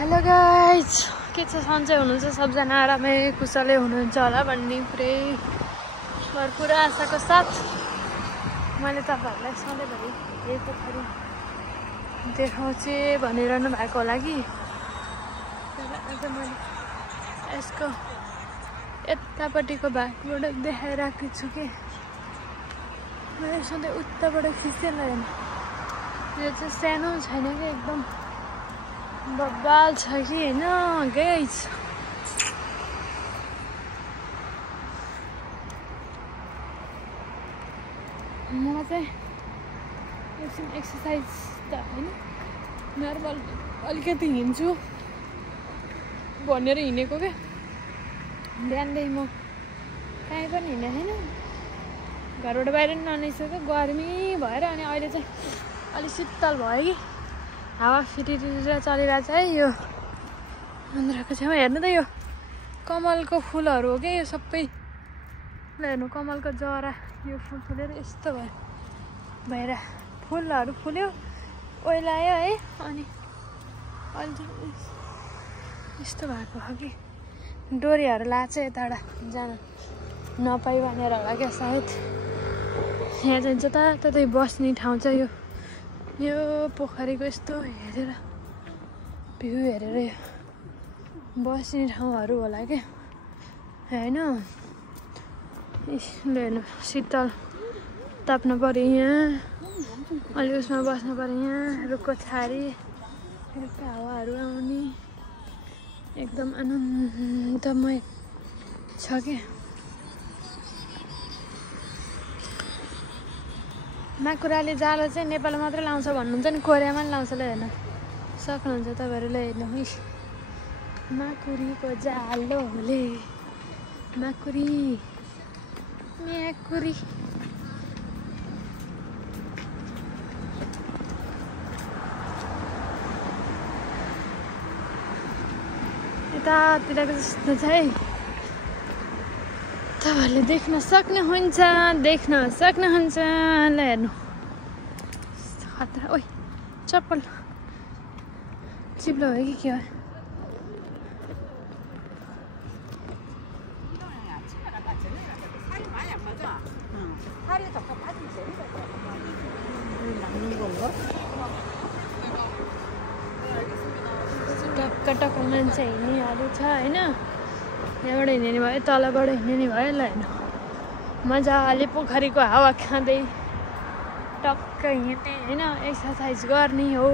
Hello guys, के छ सन्चै हुनुहुन्छ सबजना, आरामै कुशलै हुनुहुन्छ होला भन्ने पुरै भरपुर आशाको साथ मैले तपाईँहरूलाई सधैँभरि यही पोखरी देखाउँछु भनिरहनु भएको होला कि। तर आज मैले यसको यतापट्टिको भागबाट देखाइरहेको छु कि मैले सधैँ उताबाट खिच्दै लगेन। यो चाहिँ सानो छैन कि एकदम बब्बाल छ कि होइन गाइज। मलाई चाहिँ एकछिन एक्सर्साइज त होइन, नर्मल अलिकति हिँड्छु भनेर हिँडेको क्या। बिहानदेखि म कहीँ पनि हिँडेको छैन, घरबाट बाहिर पनि ननिस्केको, गर्मी भएर। अनि अहिले चाहिँ अलिक शीतल भयो कि हावा फिटिएर चलिरहेको छ है। यो मन्दिरको छेउमा हेर्नु त, यो कमलको फुलहरू हो क्या यो सबै। ल हेर्नु, कमलको जरा यो फुल फुलेर यस्तो भयो भएर फुलहरू फुल्यो, ओइलायो है। अनि अहिले यस्तो भएको हो कि डोरीहरू लान्छ यताबाट जान नपाइ भनेर होला क्या सायद। यहाँ चाहिँ जताततै बस्ने ठाउँ छ। यो पोखरीको यस्तो हेरेर भ्यू हेरेर यो बस्ने ठाउँहरू होला क्या होइन। हेर्नु, शीतल ताप्नु पऱ्यो यहाँ, अलि उसमा बस्नु पऱ्यो। यहाँ रुखको छारी, रुखको हावाहरू आउने एकदम आनन्दमय छ क्या। माकुराले जालो चाहिँ नेपालमा मात्रै लाउँछ भन्नुहुन्छ नि, कोरियामा पनि लाउँछ। ल हेर्नु सक्नुहुन्छ तपाईँहरू, ल हेर्नु माकुरीको जालोले माकुरी म्याकुरी। यतातिरको जस्तो छ है, तपाईँहरूले देख्न सक्नुहुन्छ। ल हेर्नु खतरा। ओइ चप्पल चिप्लो भयो कि के हो? टक्क मान्छे हिँड्नेहरू छ होइन। यहाँबाट हिँड्ने भयो, तलबाट हिँड्ने भयो। ल हेर्नु मजाले पोखरीको हावा खाँदै टक्क हिँड्ने होइन, एक्सर्साइज गर्ने हो।